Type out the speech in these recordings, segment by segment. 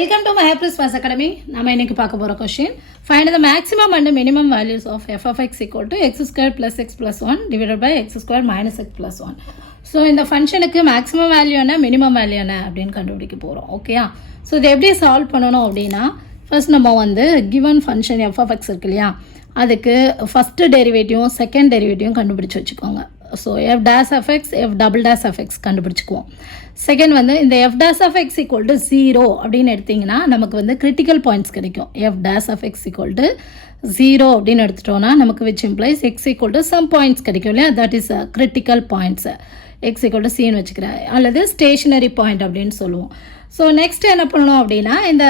Welcome to MyHappiness Maths Academy. நம்ம இன்னைக்கு பார்க்க போற question find the maximum and minimum values of f of x equal to x squared plus x plus 1 divided by x squared minus x plus 1. So இந்த ஃபங்க்ஷனுக்கு maximum value என்ன minimum value என்ன அப்படினு கண்டுபிடிக்க போறோம். ஓகேயா? சோ இதை எப்படி சால்வ் பண்ணனும் அப்படினா ஃபர்ஸ்ட் நம்ம வந்து given function f of x இருக்குலையா அதுக்கு ஃபர்ஸ்ட் டெரிவேட்டிவும் செகண்ட் டெரிவேட்டிவும் கண்டுபிடிச்சு வச்சுக்கோங்க. So f dash of x f double dash of x கண்டுபிடிச்சுக்குவோம். செகண்ட் வந்து இந்த f dash of x equal to 0 அப்படின்னு எடுத்தீங்கன்னா நமக்கு வந்து கிரிட்டிக்கல் பாயிண்ட்ஸ் கிடைக்கும். f dash of x equal to 0 அப்படின்னு எடுத்துட்டோம்னா நமக்கு which implies x equal to some points கிடைக்கும் இல்லையா, that is critical points. x equal to c ன்னு வச்சுக்கிறேன் அல்லது ஸ்டேஷனரி பாயிண்ட் அப்படின்னு சொல்லுவோம். ஸோ நெக்ஸ்ட் என்ன பண்ணணும் அப்படின்னா இந்த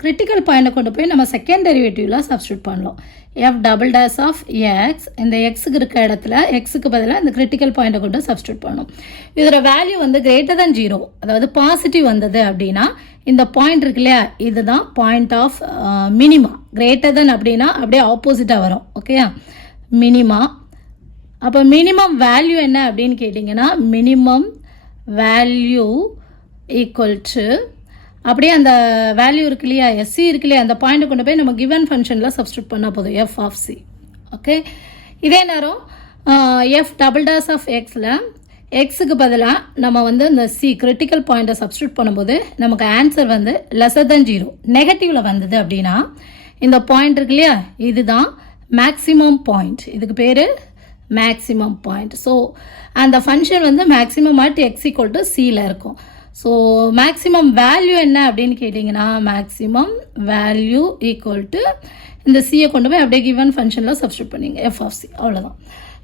கிரிட்டிக்கல் பாயிண்டை கொண்டு போய் நம்ம செகண்ட் டெரிவேட்டிவில் சப்ஸ்டியூட் பண்ணலாம். f double dash of x இந்த எக்ஸுக்கு இருக்க இடத்துல எக்ஸுக்கு பதிலாக இந்த கிரிட்டிக்கல் பாயிண்டை கொண்டு சப்ஸ்டியூட் பண்ணணும். இதோட வேல்யூ வந்து கிரேட்டர் than 0 அதாவது பாசிட்டிவ் வந்தது அப்படின்னா இந்த பாயிண்ட் இருக்கு இல்லையா இதுதான் point of minima. Greater than அப்படின்னா அப்படியே ஆப்போசிட்டாக வரும். ஓகேயா, மினிமா. அப்போ மினிமம் வேல்யூ என்ன அப்படின்னு கேட்டிங்கன்னா மினிமம் வேல்யூ ஈக்குவல் டு அப்படியே அந்த வேல்யூ இருக்கு இல்லையா எஸ்சி இருக்கு இல்லையா அந்த பாயிண்ட் கொண்டு போய் நம்ம கிவன் ஃபங்க்ஷனில் சப்ஸ்டியூட் பண்ணால் போதும் எஃப் ஆஃப் சி. ஓகே, இதே நேரம் எஃப் டபுள் டேஷ் ஆஃப் எக்ஸில் எக்ஸுக்கு பதிலாக நம்ம வந்து இந்த சி கிரிட்டிக்கல் பாயிண்ட்டை சப்ஸ்டியூட் பண்ணும்போது நமக்கு ஆன்சர் வந்து லெஸர் தென் 0 நெகட்டிவில் வந்தது அப்படின்னா இந்த பாயிண்ட் இருக்கு இல்லையா இதுதான் மேக்ஸிமம் பாயிண்ட், இதுக்கு பேர் மேக்ஸிமம் பாயிண்ட். ஸோ அந்த ஃபங்க்ஷன் வந்து maximum at x equal to சியில் இருக்கும். ஸோ மேக்ஸிமம் வேல்யூ என்ன அப்படின்னு கேட்டிங்கன்னா மேக்ஸிமம் வேல்யூ ஈக்குவல் டு இந்த சியை கொண்டு போய் அப்படியே கிவன் ஃபங்க்ஷனில் சப்ஸ்டியூட் பண்ணிங்க எஃப் ஆஃப் சி, அவ்வளோதான்.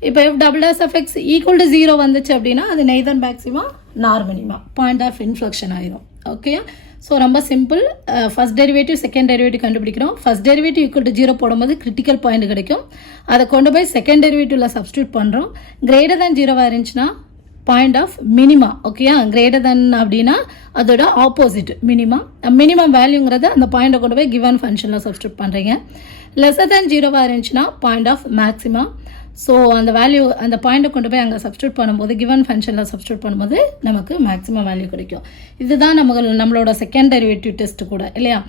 இப்போ f double s f x equal to 0 வந்துச்சு அப்படின்னா அது neither maxima nor minima, point of inflection ஆயிரும். ஓகே, ஸோ ரொம்ப simple. First derivative second derivative கண்டுபிடிக்கிறோம். ஃபர்ஸ்ட் டெரிவேட்டிவ் ஈக்குவல் டு 0 போடும்போது கிரிட்டிக்கல் பாயிண்ட் கிடைக்கும். அதை கொண்டு போய் செகண்ட் டெரிவேட்டிவில் சப்ஸ்டியூட் பண்ணுறோம். கிரேட்டர் than 0 இருந்துச்சுன்னா பாயிண்ட் ஆஃப் மினிமா. ஓகேயா, கிரேட்டர் தென் அப்படின்னா அதோட ஆப்போசிட் மினிமா. மினிமம் வேல்யூங்கிறத அந்த பாயிண்டை கொண்டு போய் கிவன் ஃபங்க்ஷனில் சப்ஸ்டியூட் பண்ணுறீங்க. லெஸர் தென் 0 இருந்துச்சுன்னா பாயிண்ட் ஆஃப் மேக்ஸிமா. ஸோ அந்த வேல்யூ அந்த பாயிண்டை கொண்டு போய் அங்கே சப்ஸ்டியூட் பண்ணும்போது கிவன் ஃபங்க்ஷனில் சப்ஸ்டியூட் பண்ணும்போது நமக்கு மேக்ஸிமம் வேல்யூ கிடைக்கும். இதுதான் நம்மளோட செகண்ட் டெரிவேட்டிவ் டெஸ்ட் கூட இல்லையா.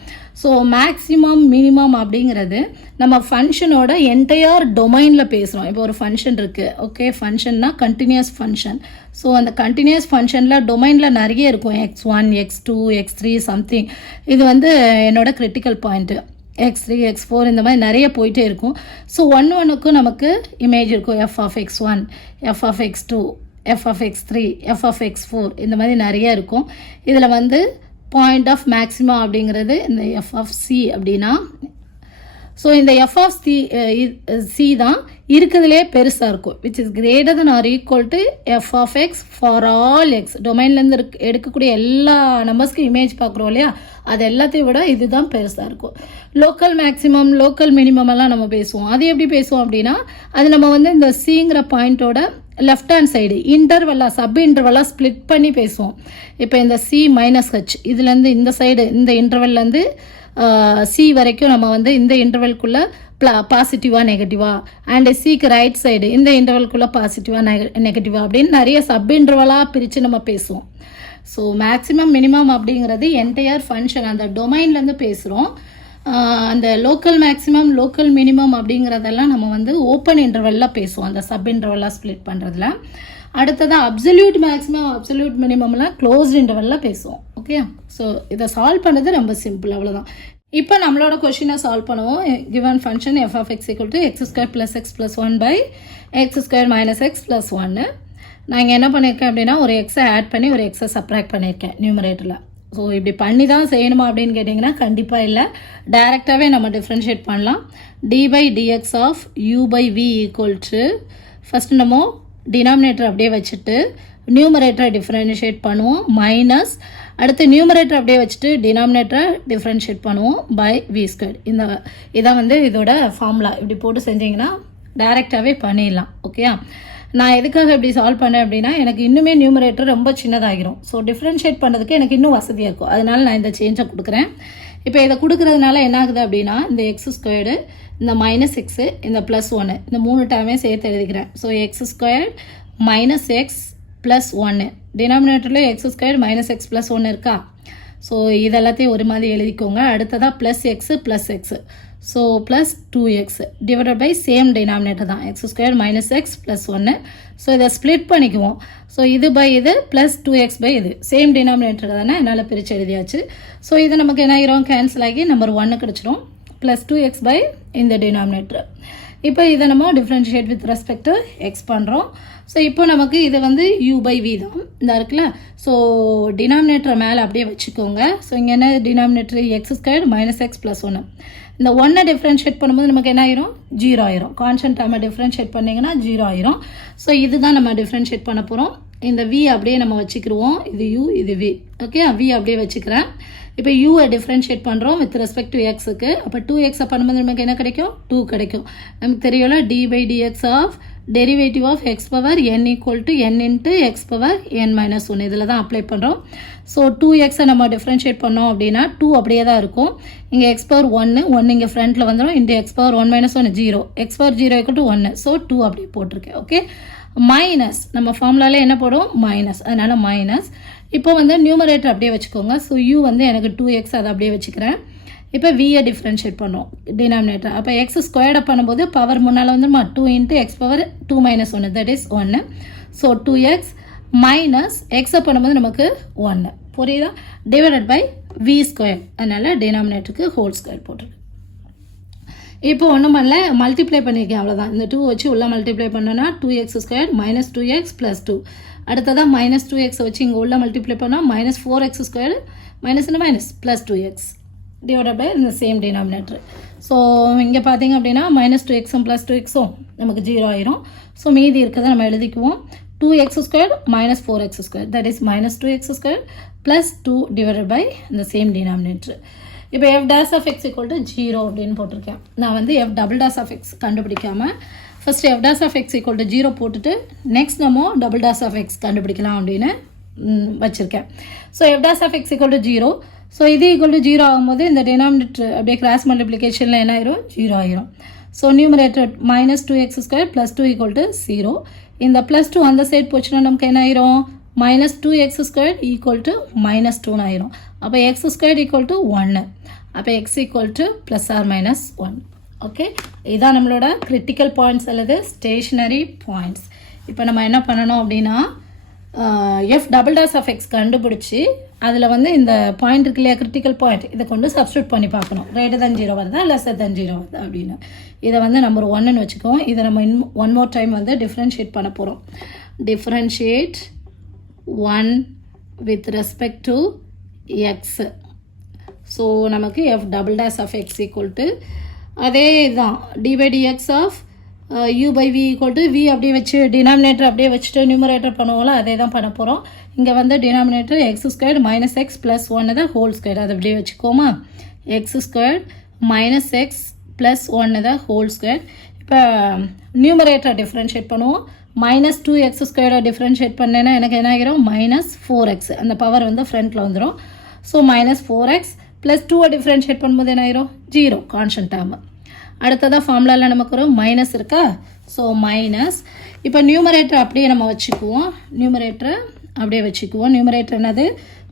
ஸோ மேக்ஸிமம் மினிமம் அப்படிங்கிறது நம்ம ஃபங்க்ஷனோட என்டையர் டொமைனில் பேசுகிறோம். இப்போ ஒரு ஃபங்க்ஷன் இருக்குது. ஓகே, ஃபங்க்ஷன்னா கண்டினியூஸ் ஃபங்க்ஷன். ஸோ அந்த கண்டினியூஸ் ஃபங்க்ஷனில் டொமைனில் நிறைய இருக்கும், x1 x2 x3 சம்திங். இது வந்து என்னோட கிரிட்டிக்கல் பாயிண்ட்டு. x3 x4 இந்த மாதிரி நிறைய போயிட்டே இருக்கும். ஸோ ஒன்றுக்கும் நமக்கு இமேஜ் இருக்கும். F of x1 f of x2 f of x3 f of x4 இந்த மாதிரி நிறைய இருக்கும். இதில் வந்து பாயிண்ட் ஆஃப் மேக்ஸிமா அப்படிங்கிறது இந்த எஃப் ஆஃப் சி அப்படின்னா ஸோ இந்த எஃப் ஆஃப் சி தான் இருக்கிறதுலே பெருசாக இருக்கும், which is greater than or equal to f of x for all x. டொமைன்லேருந்து எடுக்கக்கூடிய எல்லா நம்பர்ஸ்க்கு இமேஜ் பார்க்குறோம் இல்லையா அது எல்லாத்தையும் விட இதுதான் பெருசாக இருக்கும். லோக்கல் மேக்ஸிமம் லோக்கல் மினிமம் எல்லாம் நம்ம பேசுவோம். அது எப்படி பேசுவோம் அப்படின்னா அது நம்ம வந்து இந்த சிங்கிற பாயிண்ட்டோட லெஃப்ட் ஹேண்ட் சைடு இன்டர்வெல்லாக சப் இன்டர்வெல்லாக ஸ்ப்ளிட் பண்ணி பேசுவோம். இப்போ இந்த சி மைனஸ் ஹெச் இதுலேருந்து இந்த சைடு இந்த இன்டர்வெல்லேருந்து சி வரைக்கும் நம்ம வந்து இந்த இன்டர்வல்குள்ளே பாசிட்டிவாக நெகட்டிவா அண்ட் சிக்கு ரைட் சைடு இந்த இன்டர்வல்குள்ளே பாசிட்டிவாக நெகட்டிவா அப்படின்னு நிறைய சப் இன்டர்வலாக பிரித்து நம்ம பேசுவோம். ஸோ மேக்ஸிமம் மினிமம் அப்படிங்கிறது என்டையர் ஃபங்க்ஷன் அந்த டொமைன்லேருந்து பேசுகிறோம். அந்த லோக்கல் மேக்ஸிமம் லோக்கல் மினிமம் அப்படிங்கிறதெல்லாம் நம்ம வந்து ஓப்பன் இன்டர்வெல்லாம் பேசுவோம் அந்த சப் இன்டர்வெல்லாம் ஸ்ப்ளிட் பண்ணுறதுல. அடுத்ததாக அப்சல்யூட் மேக்ஸிமம் அப்சல்யூட் மினிமம்லாம் க்ளோஸ்ட் இன்டர்வெல்லாம் பேசுவோம். ஓகே, ஸோ இதை சால்வ் பண்ணுறது ரொம்ப சிம்பிள், அவ்வளோதான். இப்போ நம்மளோட கொஷினை சால்வ் பண்ணுவோம். Given function f of x equal to x square plus x plus 1 by x square minus x plus 1. நான் இங்கே என்ன பண்ணியிருக்கேன் அப்படின்னா ஒரு எக்ஸை ஆட் பண்ணி ஒரு எக்ஸை சப்ராக்ட் பண்ணியிருக்கேன் நியூமரேட்டரில். ஸோ இப்படி பண்ணி தான் செய்யணுமா அப்படின்னு கேட்டிங்கன்னா கண்டிப்பாக இல்லை, டைரெக்டாகவே நம்ம டிஃப்ரென்ஷியேட் பண்ணலாம். D by dx of u by v equal to first நம்ம டினாமினேட்டர் அப்படியே வச்சுட்டு நியூமரேட்டரை டிஃப்ரென்ஷியேட் பண்ணுவோம் மைனஸ் அடுத்து நியூமரேட்டர் அப்படியே வச்சுட்டு டினாமினேட்டரை டிஃப்ரென்ஷியேட் பண்ணுவோம் பை வி ஸ்கொயர். இதான் வந்து இதோட ஃபார்முலா. இப்படி போட்டு செஞ்சிங்கன்னா டைரெக்டாகவே பண்ணிடலாம். ஓகேயா, நான் எதுக்காக இப்படி சால்வ் பண்ணேன் அப்படின்னா எனக்கு இன்னுமே நியூமரேட்டர் ரொம்ப சின்னதாகிரும். ஸோ டிஃப்ரென்ஷியேட் பண்ணுறதுக்கு எனக்கு இன்னும் வசதியாக இருக்கும், அதனால நான் இந்த சேஞ்சை கொடுக்குறேன். இப்போ இதை கொடுக்குறதுனால என்ன ஆகுது அப்படின்னா இந்த எக்ஸ் ஸ்கொயர்டு இந்த மைனஸ் எக்ஸு இந்த ப்ளஸ் 1 இந்த 3 டேமே சேர்த்து எழுதிக்கிறேன். So x square minus x plus 1 டினாமினேட்டரில் x square minus x plus 1 இருக்கா. ஸோ இதெல்லாத்தையும் ஒரு மாதிரி எழுதிக்கோங்க. அடுத்ததாக plus x plus x, so plus 2x divided by same denominator தான் x² minus x plus 1. So இதை ஸ்ப்ளிட் பண்ணிக்குவோம். ஸோ இது பை இது ப்ளஸ் 2x பை இது சேம் டினாமினேட்டர் தானே, என்னால் பிரித்து எழுதியாச்சு. ஸோ இது நமக்கு என்ன ஆயிரும், கேன்சல் ஆகி நம்பர் 1 கிடச்சிரும். ப்ளஸ் 2x பை இந்த டினாமினேட்டர். இப்போ இதை நம்ம differentiate with respect to X பண்ணுறோம். ஸோ இப்போ நமக்கு இது வந்து u பை v தான் இந்த இருக்குல்ல. ஸோ டினாமினேட்டரை மேலே அப்படியே வச்சுக்கோங்க. ஸோ இங்கே என்ன denominator x² minus x plus 1. இந்த 1 டிஃப்ரென்ஷியேட் பண்ணும்போது நமக்கு என்ன ஆயிரும், 0 ஆயிரும். கான்ஸ்டன்ட் டேர்மை டிஃப்ரென்ஷியேட் பண்ணிங்கன்னா 0 ஆயிரும். ஸோ இதுதான் நம்ம டிஃப்ரென்ஷியேட் பண்ண போகிறோம். இந்த v அப்படியே நம்ம வச்சுக்கிடுவோம். இது u இது v. ஓகே, v அப்படியே வச்சுக்கிறேன். இப்போ யூவை டிஃப்ரென்ஷியேட் பண்ணுறோம் வித் ரெஸ்பெக்ட் டு எக்ஸுக்கு. அப்போ 2x பண்ணும்போது நமக்கு என்ன கிடைக்கும், 2 கிடைக்கும். நமக்கு தெரியல d by dx of derivative of x power n equal to n into x power n minus 1. இதில் தான் அப்ளை பண்ணுறோம். ஸோ 2xை நம்ம டிஃப்ரென்ஷியேட் பண்ணோம் அப்படின்னா 2 அப்படியே தான் இருக்கும். இங்கே எக்ஸ் பவர் 1 இங்கே ஃப்ரண்ட்டில் வந்துடும். Into x power 1 minus 1 0, X power 0 equal to 1. So 2 அப்படியே போட்டிருக்கேன். ஓகே, மைனஸ் நம்ம ஃபார்முலாவில் என்ன போடும், மைனஸ். அதனால் மைனஸ். இப்போ வந்து நியூமரேட்டர் அப்படியே வச்சுக்கோங்க. ஸோ u வந்து எனக்கு 2x அதை அப்படியே வச்சுக்கிறேன். இப்போ வியை டிஃப்ரென்ஷியேட் பண்ணோம் டினாமினேட்டர். அப்போ எக்ஸ் ஸ்கொயர்டை பண்ணும்போது பவர் முன்னால் வந்துமா 2 into x power 2 minus 1, that is 1. So 2x minus எக்ஸை பண்ணும்போது நமக்கு 1. புரியுதா, டிவைடட் பை v ஸ்கொயர். அதனால் டினாமினேட்டருக்கு ஹோல் ஸ்கொயர் போட்டிருக்கு. இப்போ ஒன்றும் பண்ணல, மல்டிப்ளை பண்ணியிருக்கேன், அவ்வளோதான். இந்த 2 வச்சு உள்ள மல்டிப்ளை பண்ணோன்னா 2x² மைனஸ் 2x ப்ளஸ் 2. அடுத்ததாக மைனஸ் 2x வச்சு இங்கே உள்ள மல்டிப்ளை பண்ணால் minus 4x² minus minus plus 2x divided by இந்த சேம் டினாமினேட்டர். ஸோ இங்கே பார்த்தீங்க அப்படின்னா மைனஸ் 2x ப்ளஸ் 2x நமக்கு 0 ஆயிரும். ஸோ மீதி இருக்கிறத நம்ம எழுதிக்குவோம். 2x² minus 4x², that is minus 2x² plus 2 divided by இந்த சேம் டினாமினேட்டர். இப்போ f dash of x equal to 0 அப்படின்னு போட்டிருக்கேன். நான் வந்து f double dash of x கண்டுபிடிக்காமல் first f dash of x equal to 0 போட்டுட்டு நெக்ஸ்ட் நம்ம double dash of x கண்டுபிடிக்கலாம் அப்படின்னு வச்சுருக்கேன். So f dash of x equal to 0. So இது ஈக்குவல் டு 0 ஆகும்போது இந்த டினாமினேட்டர் அப்படியே கிராஸ் மல்டிப்ளிகேஷனில் என்ன ஆயிரும், 0 ஆயிரும். So numerator minus 2x² plus 2 equal to 0. இந்த ப்ளஸ் 2 அந்த சைட் போச்சுன்னா நமக்கு என்ன ஆயிரும், minus 2x² equal to minus 2 ஆயிரும். அப்போ x² ஈக்குவல் டு 1. அப்போ x equal to plus or minus 1. Okay, இதான் நம்மளோட கிரிட்டிக்கல் பாயிண்ட்ஸ் அல்லது ஸ்டேஷ்னரி பாயிண்ட்ஸ். இப்போ நம்ம என்ன பண்ணணும் அப்படின்னா f double dash of x கண்டுபிடிச்சி அதில் வந்து இந்த பாயிண்ட் இருக்கு இல்லையா, கிரிட்டிக்கல் பாயிண்ட், இதை கொண்டு சப்ஸ்டியூட் பண்ணி பார்க்கணும். கிரேட்டர் than 0 வருதா லெஸ்ஸர் than 0 வருதா அப்படின்னு. இதை வந்து நம்பர் 1ன்னு வச்சுக்குவோம். இதை நம்ம ஒன் மோர் டைம் வந்து டிஃப்ரென்ஷியேட் பண்ண போகிறோம். Differentiate 1 with respect to x. So நமக்கு f double dash of x equal to அதே இதுதான் d by dx of u by v equal to v அப்படியே வச்சு டினாமினேட்டர் அப்படியே வச்சுட்டு நியூமரேட்டர் பண்ணுவோம்ல, அதே தான் பண்ண போகிறோம். இங்கே வந்து denominator x² minus x plus 1 தான் ஹோல் ஸ்கொயர், அதை அப்படியே வச்சுக்கோமா. x² மைனஸ் எக்ஸ் ப்ளஸ் 1 தான் ஹோல் ஸ்கொயர். இப்போ நியூமரேட்டரை டிஃப்ரென்ஷியேட் பண்ணுவோம். மைனஸ் 2x² டிஃப்ரென்ஷியேட் பண்ணேன்னா எனக்கு என்ன ஆகிரும், மைனஸ் 4x. அந்த பவர் வந்து ஃப்ரண்ட்டில் வந்துடும். So minus 4x plus 2 differentiate பண்ணும்போது என்ன ஆயிரும், 0 கான்ஸ்டன்ட் டேர்ம். அடுத்ததாக ஃபார்முலாவில் நமக்கு ஒரு மைனஸ் இருக்கா. So minus. இப்போ நியூமரேட்டர் அப்படியே நம்ம வச்சுக்குவோம். நியூமரேட்டரை அப்படியே வச்சுக்குவோம். நியூமரேட்டர் என்னது,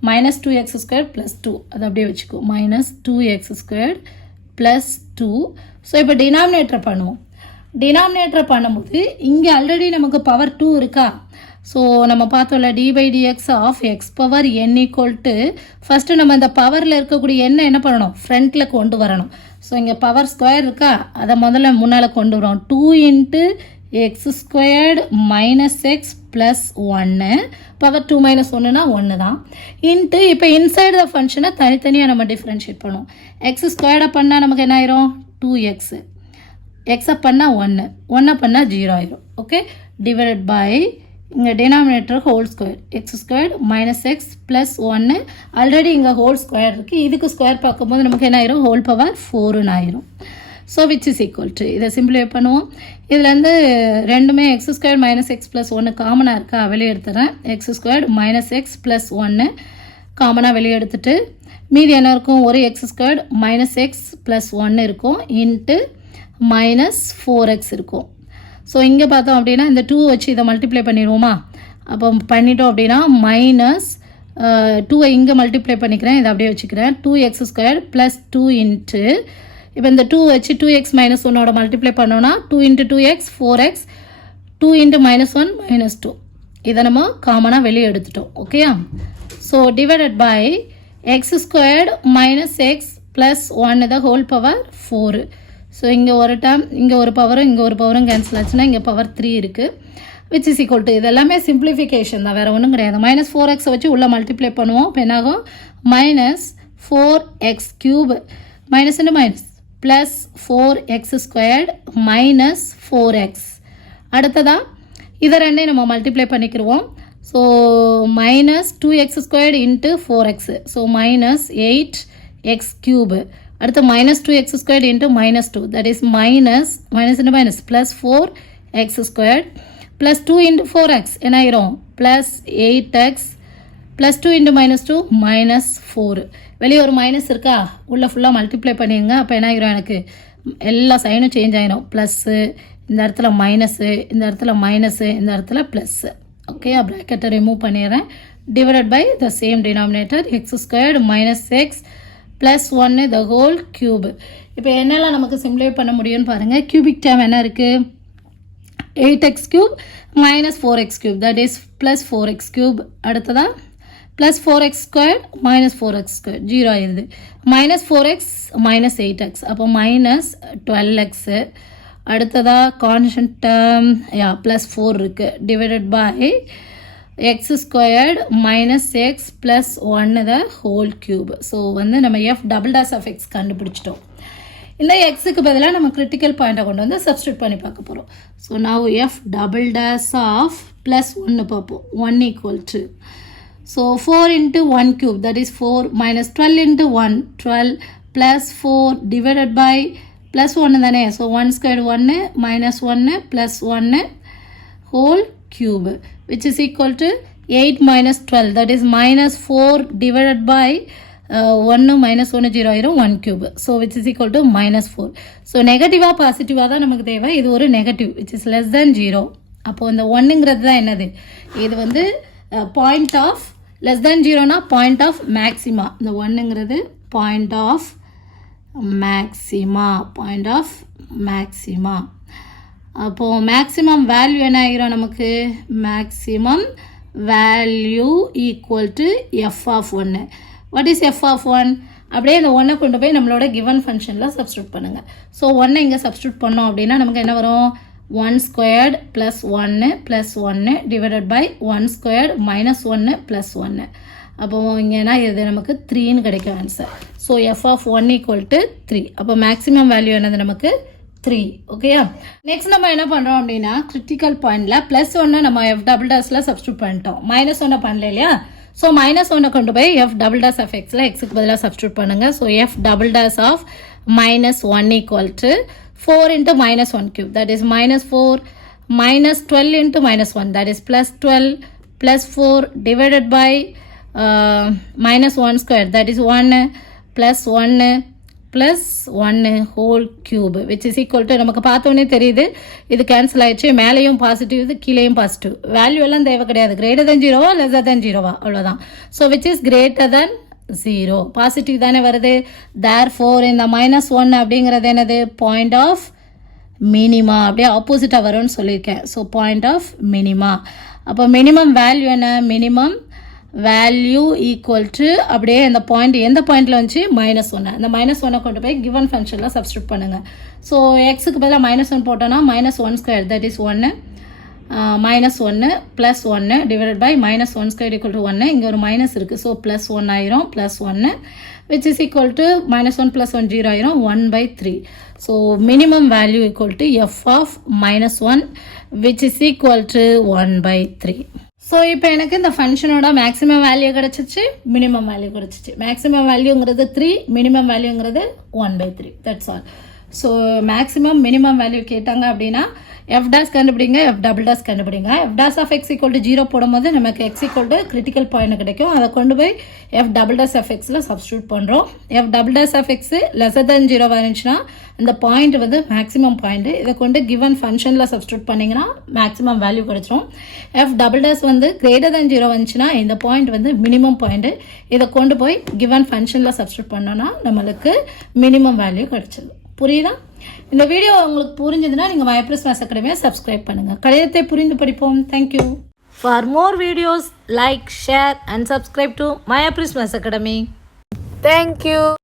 மைனஸ் 2x² ப்ளஸ் 2, அதை அப்படியே வச்சுக்குவோம். Minus 2x² plus 2. ஸோ இப்போ டினாமினேட்டரை பண்ணுவோம். டினாமினேட்டரை பண்ணும்போது இங்கே ஆல்ரெடி நமக்கு பவர் 2 இருக்கா. ஸோ நம்ம பார்த்தோம்ல d by dx of x power n equal to first நம்ம இந்த பவரில் இருக்கக்கூடிய என்ன பண்ணணும், ஃப்ரண்ட்டில் கொண்டு வரணும். ஸோ இங்கே பவர் ஸ்கொயர் இருக்கா, அதை முதல்ல முன்னால் கொண்டு வரோம். 2 into x² minus x plus 1, power 2 minus 1னா 1 தான், இன்ட்டு இப்போ இன்சைடு த ஃபங்க்ஷனை தனித்தனியாக நம்ம டிஃப்ரென்ஷியேட் பண்ணுவோம். x² பண்ணால் நமக்கு என்ன ஆயிரும், 2x. எக்ஸை பண்ணால் 1 பண்ணால் 0 ஆயிரும். ஓகே, டிவைடட் பை இங்கே denominator whole square x² minus x plus 1. Already இங்கே ஹோல் ஸ்கொயர் இருக்குது, இதுக்கு ஸ்கொயர் பார்க்கும்போது நமக்கு என்ன ஆயிரும், ஹோல் பவர் 4ன்னு ஆயிரும். So which is equal to, இதை சிம்பிளிஃபை பண்ணுவோம். இதுலேருந்து ரெண்டுமே x² மைனஸ் எக்ஸ் ப்ளஸ் 1 காமனாக இருக்கா, வெளியே எடுத்துறேன். x² மைனஸ் எக்ஸ் ப்ளஸ் 1 காமனாக வெளியே எடுத்துட்டு மீதி என்ன இருக்கும், ஒரு x² மைனஸ் எக்ஸ் ப்ளஸ் 1 இருக்கும் இன்ட்டு மைனஸ் 4x இருக்கும். ஸோ இங்கே பார்த்தோம் அப்படின்னா இந்த 2 வச்சு இதை மல்டிப்ளை பண்ணிடுவோமா. அப்போ பண்ணிட்டோம் அப்படின்னா மைனஸ் 2 இங்கே மல்டிப்ளை பண்ணிக்கிறேன், இதை அப்படியே வச்சுக்கிறேன். 2x² + 2 இன்ட்டு இப்போ இந்த 2 வச்சு 2x - 1ஓட மல்டிப்ளை பண்ணோன்னா 2 × 2x 4x 2 × -1 -2 இதை நம்ம காமனாக வெளியே எடுத்துட்டோம். ஓகேயா? So divided by x² - x + 1 the whole power 4. So இங்கே ஒரு டேர்ம், இங்கே ஒரு பவரும் இங்கே ஒரு பவரும் கேன்சல் ஆச்சுன்னா இங்கே பவர் 3 இருக்குது. which is equal to இது எல்லாமே சிம்பிளிஃபிகேஷன் தான், வேறு ஒன்றும் கிடையாது. -4x வச்சு உள்ளே மல்டிப்ளை பண்ணுவோம். இப்போ என்னாகும்? -4x³ minus into minus plus 4x² - 4x. அடுத்ததாக இதை ரெண்டையும் நம்ம multiply பண்ணிக்கிடுவோம். So -2x² × 4x. So -8x³ அடுத்து -2x² × -2 that is minus into minus plus 4x² plus 2 × 4x என்ன ஆயிரும்? plus 8x plus 2 × -2 -4. வெளியே ஒரு மைனஸ் இருக்கா? உள்ள ஃபுல்லாக மல்டிப்ளை பண்ணிடுங்க. அப்போ என்ன ஆயிரும்? எனக்கு எல்லா சைனும் சேஞ்ச் ஆயிரும். ப்ளஸ்ஸு இந்த இடத்துல மைனஸு, இந்த இடத்துல மைனஸு, இந்த இடத்துல ப்ளஸ்ஸு. ஓகே, ப்ராக்கெட்டை ரிமூவ் பண்ணிடுறேன். Divided by the same denominator x² - x plus 1 the whole cube. இப்போ என்னெல்லாம் நமக்கு சிம்ப்ளிஃபை பண்ண முடியும்னு பாருங்கள். கியூபிக் டேர்ம் என்ன இருக்குது? 8x³ - 4x³ that is plus 4x³. அடுத்ததாக plus 4x² - 4x², 0 ஆயிடுது. -4x - 8x, அப்போ -12x. அடுத்ததாக கான்ஸ்டன்ட் டேர்ம் plus 4 இருக்குது. Divided by x² - x plus 1 the whole cube. So வந்து நம்ம f′′ கண்டுபிடிச்சிட்டோம். இந்த எக்ஸுக்கு பதிலாக நம்ம கிரிட்டிக்கல் பாயிண்ட்டை கொண்டு வந்து சப்ஸ்டியூட் பண்ணி பார்க்க போகிறோம். ஸோ now f′′ +1 பார்ப்போம். 1 = so 4 × 1³ that is 4 - 12 × 1 12 plus 4 divided by plus 1 தானே. So 1² 1 -1 plus 1 whole cube which is equal to 8 - 12 that is -4 divided by 1 - 1 0 ஆயிரும் 1³ so which is equal to -4. So நெகட்டிவாக பாசிட்டிவாக தான் நமக்கு தேவை. இது ஒரு negative which is less than 0. அப்போது இந்த 1ங்கிறது தான் என்னது? இது வந்து பாயிண்ட் ஆஃப் less than 0னா பாயிண்ட் ஆஃப் மேக்ஸிமா. இந்த 1ங்கிறது பாயிண்ட் ஆஃப் மேக்ஸிமா. அப்போது மேக்ஸிமம் வேல்யூ என்ன ஆகிரும் நமக்கு? Maximum value equal to f(1). What is f(1)? அப்படியே இந்த 1 கொண்டு போய் நம்மளோட கிவன் ஃபங்க்ஷனில் சப்ஸ்டியூட் பண்ணுங்கள். ஸோ 1 இங்கே சப்ஸ்டியூட் பண்ணோம் அப்படின்னா நமக்கு என்ன வரும்? 1² + 1 + 1 டிவைடட் பை 1² - 1 + 1. அப்போ இங்கேனா இது நமக்கு 3ன்னு கிடைக்கும் ஆன்சர். So f(1) = 3. அப்போ மேக்ஸிமம் வேல்யூ என்னது நமக்கு? 3. ஓகேயா? நெக்ஸ்ட் நம்ம என்ன பண்ணுறோம் அப்படின்னா கிரிட்டிக்கல் பாயிண்டில் +1 நம்ம f′′ல சப்ஸ்டியூட் பண்ணிட்டோம். -1 பண்ணல இல்லையா? ஸோ -1 கொண்டு போய் f′′(x)ல எக்ஸுக்கு பதிலாக சப்ஸ்டியூட் பண்ணுங்கள். So f′′ -1 = 4 × -1³ that is -4 -12 × -1 that is +12 plus 4 divided by -1² that is 1 plus 1 plus 1 whole cube which is equal to நமக்கு பார்த்தோன்னே தெரியுது இது கேன்சல் ஆயிடுச்சு. மேலேயும் பாசிட்டிவ், இது கீழேயும் பாசிட்டிவ். வேல்யூ எல்லாம் தேவை கிடையாது. greater than 0வா lesser than 0வா அவ்வளோதான். So which is greater than 0. Positive தானே வருது. therefore இந்த -1 அப்படிங்கிறது என்னது? Point of minima. அப்படியே ஆப்போசிட்டாக வரும்னு சொல்லியிருக்கேன். So point of minima. அப்போ மினிமம் வேல்யூ என்ன? மினிமம் வேல்யூ ஈக்குவல் டு அப்படியே இந்த பாயிண்ட் எந்த பாயிண்டில் வந்துச்சு? -1. இந்த -1 கொண்டு போய் கிவன் ஃபங்க்ஷனில் சப்ஸ்டியூட் பண்ணுங்கள். ஸோ எக்ஸுக்கு பதிலாக -1 போட்டோன்னா -1² that is 1 -1 plus 1 divided by -1² equal to 1. இங்கே ஒரு மைனஸ் இருக்குது. ஸோ +1 ஆயிரும் +1 which is equal to -1 plus 1 0 ஆயிரும் 1/3. So minimum value equal to f(-1) which is equal to 1/3. So இப்போ எனக்கு இந்த ஃபங்க்ஷனோட மேக்ஸிமம் வேல்யூ கிடச்சிச்சு, மினிமம் வேல்யூ கிடச்சிச்சு. மேக்ஸிமம் வேல்யூங்கிறது 3, மினிமம் வேல்யூங்கிறது 1/3. That's all. So maximum minimum value கேட்டாங்க அப்படின்னா எஃப் டேஸ் கண்டுபிடிங்க, எஃப் டபுள் டேஸ் கண்டுபிடிங்க. F dash of x equal to 0 போடும்போது நமக்கு x equal to critical point கிடைக்கும். அதை கொண்டு போய் எஃப் டபுள் டேஸ் ஆஃப் எக்ஸில் சப்ஸ்டியூட் பண்ணுறோம். F double dash of x lesser then 0 இருந்துச்சுன்னா இந்த பாயிண்ட் வந்து மேக்ஸிமம் பாயிண்ட். இதை கொண்டு கிவன் ஃபங்க்ஷனில் சப்ஸ்டியூட் பண்ணிங்கன்னா மேக்ஸிமம் வேல்யூ கிடைச்சிரும். எஃப் டபுள் டேஸ் வந்து கிரேட்டர் தென் 0 வந்துச்சுன்னா இந்த பாயிண்ட் வந்து மினிமம் பாயிண்ட். இதை கொண்டு போய் கிவன் ஃபங்க்ஷனில் சப்ஸ்டியூட் பண்ணோன்னா நம்மளுக்கு மினிமம் வேல்யூ கிடைச்சது. புரியுதா? இந்த வீடியோ உங்களுக்கு புரிஞ்சதுன்னா நீங்கள் மைப்ரஸ் மேத்ஸ் அகாடமியை சப்ஸ்கிரைப் பண்ணுங்கள். கணிதத்தை புரிந்து படிப்போம். Thank you. For more videos, like, share and subscribe to Mayapris Maths Academy. Thank you.